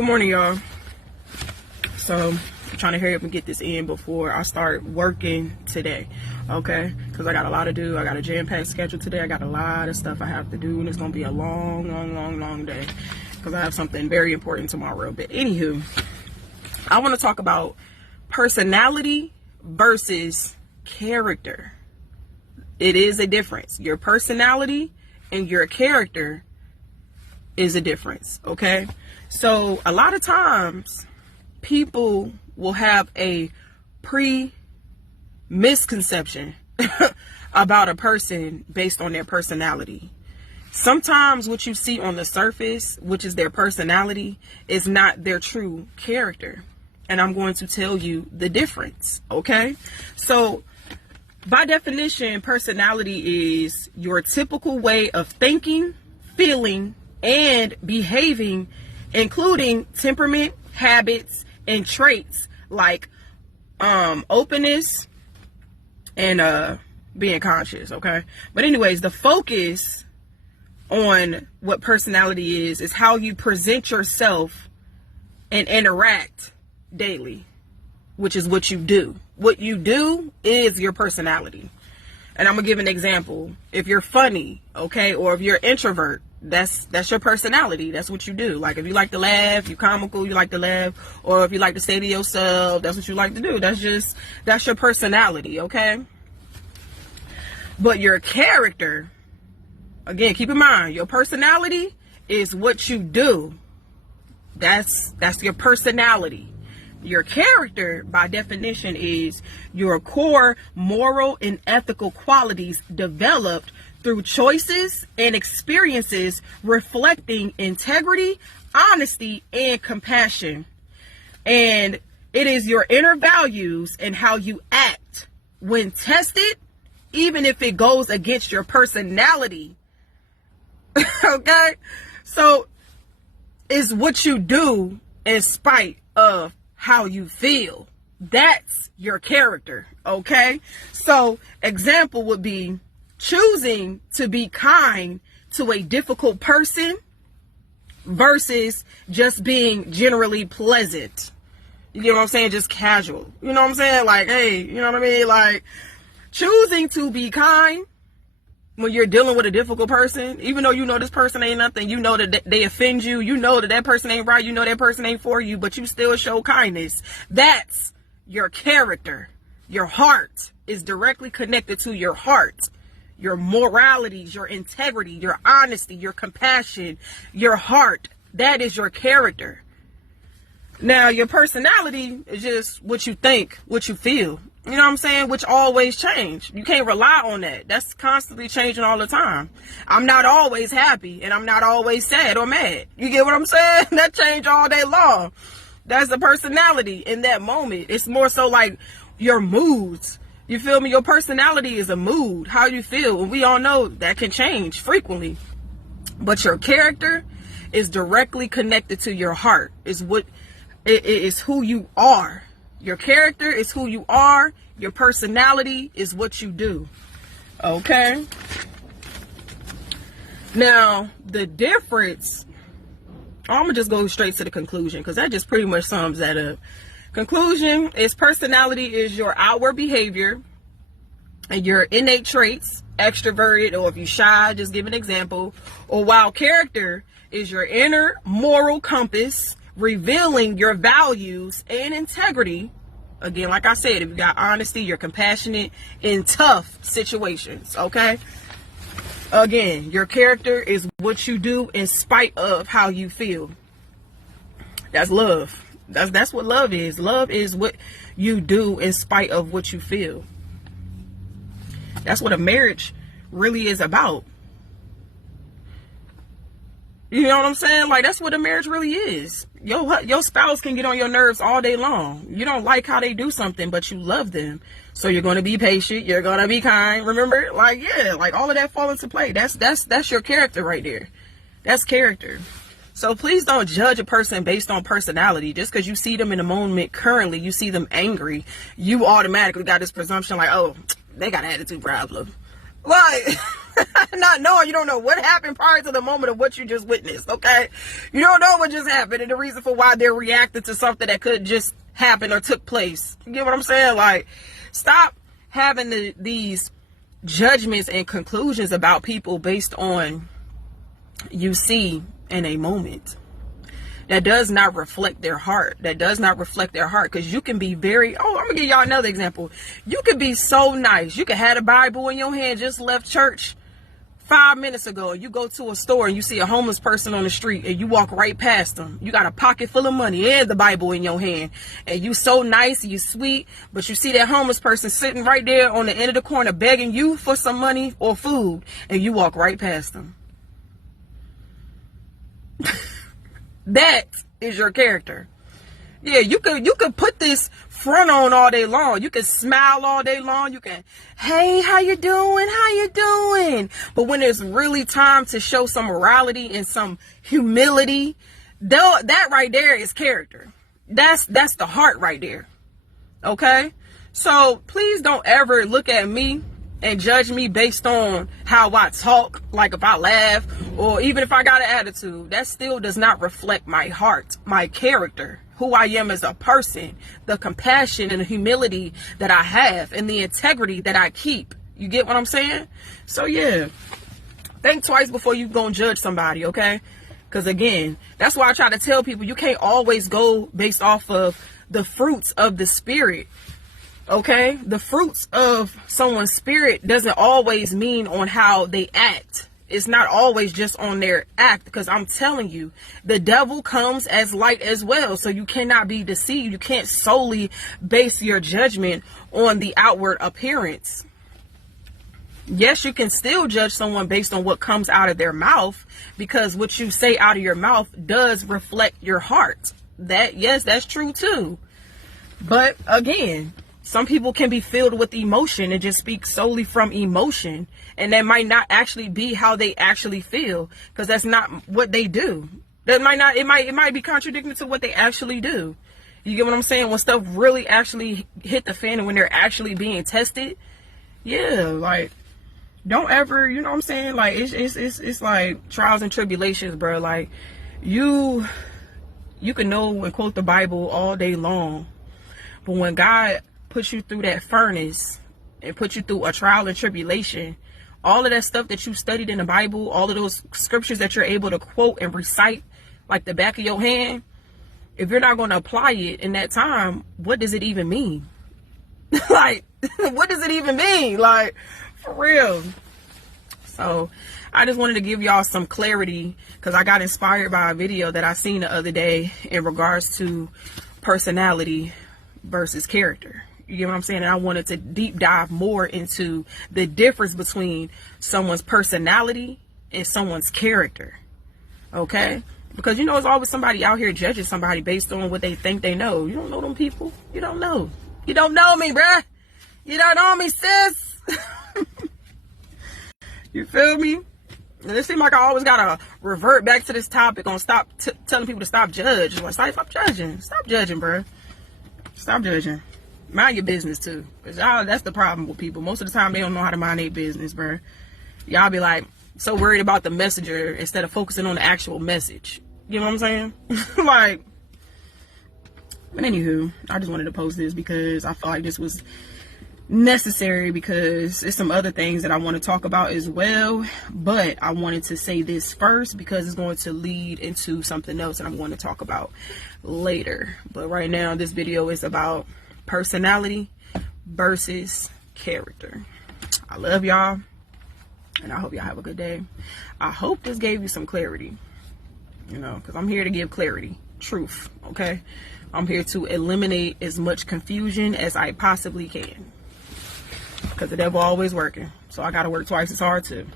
Good morning, y'all. So I'm trying to hurry up and get this in before I start working today, okay? Because I got a lot to do. I got a jam-packed schedule today. I got a lot of stuff I have to do, and it's going to be a long day because I have something very important tomorrow. But anywho, I want to talk about personality versus character. It is a difference. Your personality and your character is a difference, okay? So a lot of times people will have a misconception about a person based on their personality. Sometimes what you see on the surface, which is their personality, is not their true character. And I'm going to tell you the difference, okay? So by definition, personality is your typical way of thinking, feeling, and behaving, including temperament, habits, and traits like openness and being conscious, okay? But anyways, the focus on what personality is how you present yourself and interact daily, which is what you do. What you do is your personality. And I'm gonna give an example. If you're funny, okay, or if you're an introvert, that's your personality. That's what you do. Like if you like to laugh, you're comical, you like to laugh, or if you like to stay to yourself, that's what you like to do. That's your personality, okay? But your character, again, keep in mind, your personality is what you do. That's your personality. Your character, by definition, is your core moral and ethical qualities developed through choices and experiences reflecting integrity, honesty, and compassion. And it is your inner values and how you act when tested, even if it goes against your personality. Okay? So it's what you do in spite of how you feel. That's your character, okay? So example would be choosing to be kind to a difficult person versus just being generally pleasant. You get what I'm saying? Just casual. You know what I'm saying? Like, hey, you know what I mean? Like choosing to be kind when you're dealing with a difficult person, even though you know this person ain't nothing, you know that they offend you, you know that person ain't right, you know that person ain't for you, but you still show kindness. That's your character. Your heart is directly connected to your heart. Your moralities, your integrity, your honesty, your compassion, your heart. That is your character. Now, your personality is just what you think, what you feel. You know what I'm saying? Which always change. You can't rely on that. That's constantly changing all the time. I'm not always happy and I'm not always sad or mad. You get what I'm saying? That change all day long. That's the personality in that moment. It's more so like your moods. You feel me? Your personality is a mood. How you feel. And we all know that can change frequently. But your character is directly connected to your heart. It is who you are. Your character is who you are. Your personality is what you do. Okay? Now, the difference, I'm going to just go straight to the conclusion because that just pretty much sums that up. Conclusion is personality is your outward behavior and your innate traits, extroverted, or if you're shy, just give an example. Or while character is your inner moral compass, revealing your values and integrity. Again, like I said, if you got honesty, you're compassionate in tough situations, okay? Again, your character is what you do in spite of how you feel. That's love. That's what love is. Love is what you do in spite of what you feel. That's what a marriage really is about. You know what I'm saying? Like, that's what a marriage really is. Your spouse can get on your nerves all day long. You don't like how they do something, but you love them. So you're going to be patient. You're going to be kind. Remember? Like, yeah, like all of that fall into play. That's your character right there. That's character. So please don't judge a person based on personality. Just because you see them in a moment currently, you see them angry, you automatically got this presumption like, oh, they got an attitude problem. Like, Not knowing, you don't know what happened prior to the moment of what you just witnessed, okay? You don't know what just happened and the reason for why they're reacting to something that could just happen or took place. You get what I'm saying? Like, stop having these judgments and conclusions about people based on you see in a moment. That does not reflect their heart. That does not reflect their heart. Because you can be very, I'm going to give y'all another example. You could be so nice. You could have a Bible in your hand, just left church 5 minutes ago. You go to a store and you see a homeless person on the street and you walk right past them. You got a pocket full of money and the Bible in your hand. And you so nice and you sweet. But you see that homeless person sitting right there on the end of the corner begging you for some money or food. And you walk right past them. That is your character. Yeah, you could put this front on all day long. You can smile all day long. You can, hey, how you doing? How you doing? But when it's really time to show some morality and some humility, that right there is character. That's the heart right there. Okay? So please don't ever look at me and judge me based on how I talk, like if I laugh or even if I got an attitude. That still does not reflect my heart, my character, who I am as a person, the compassion and the humility that I have and the integrity that I keep. You get what I'm saying? So yeah, think twice before you go and judge somebody, okay? Because again, that's why I try to tell people you can't always go based off of the fruits of the spirit. Okay, the fruits of someone's spirit doesn't always mean on how they act. It's not always just on their act, because I'm telling you, the devil comes as light as well. So you cannot be deceived. You can't solely base your judgment on the outward appearance. Yes, you can still judge someone based on what comes out of their mouth, because what you say out of your mouth does reflect your heart. Yes, that's true too. But again, some people can be filled with emotion and just speak solely from emotion. And that might not actually be how they actually feel, because that's not what they do. That might not, it might be contradicting to what they actually do. You get what I'm saying? When stuff really actually hit the fan and when they're actually being tested. Yeah, like, don't ever, you know what I'm saying? Like, it's like trials and tribulations, bro. Like, you can know and quote the Bible all day long, but when God put you through that furnace and put you through a trial and tribulation, all of that stuff that you studied in the Bible, all of those scriptures that you're able to quote and recite like the back of your hand, if you're not going to apply it in that time, what does it even mean? Like, what does it even mean? Like, for real. So I just wanted to give y'all some clarity, because I got inspired by a video that I seen the other day in regards to personality versus character. You get what I'm saying? And I wanted to deep dive more into the difference between someone's personality and someone's character. Okay? Because, you know, there's always somebody out here judging somebody based on what they think they know. You don't know them people. You don't know. You don't know me, bruh. You don't know me, sis. You feel me? And it seems like I always gotta revert back to this topic on stop telling people to stop judging. Like, stop judging. Stop judging, bruh. Stop judging. Mind your business too, because y'all, that's the problem with people. Most of the time they don't know how to mind their business, bro. Y'all be like so worried about the messenger instead of focusing on the actual message. You know what I'm saying? Like, but anywho, I just wanted to post this because I felt like this was necessary, because there's some other things that I want to talk about as well, but I wanted to say this first because it's going to lead into something else that I'm going to talk about later. But right now, this video is about personality versus character. I love y'all, and I hope y'all have a good day. I hope this gave you some clarity, you know, because I'm here to give clarity, truth, okay? I'm here to eliminate as much confusion as I possibly can, because the devil always working, so I gotta work twice as hard too.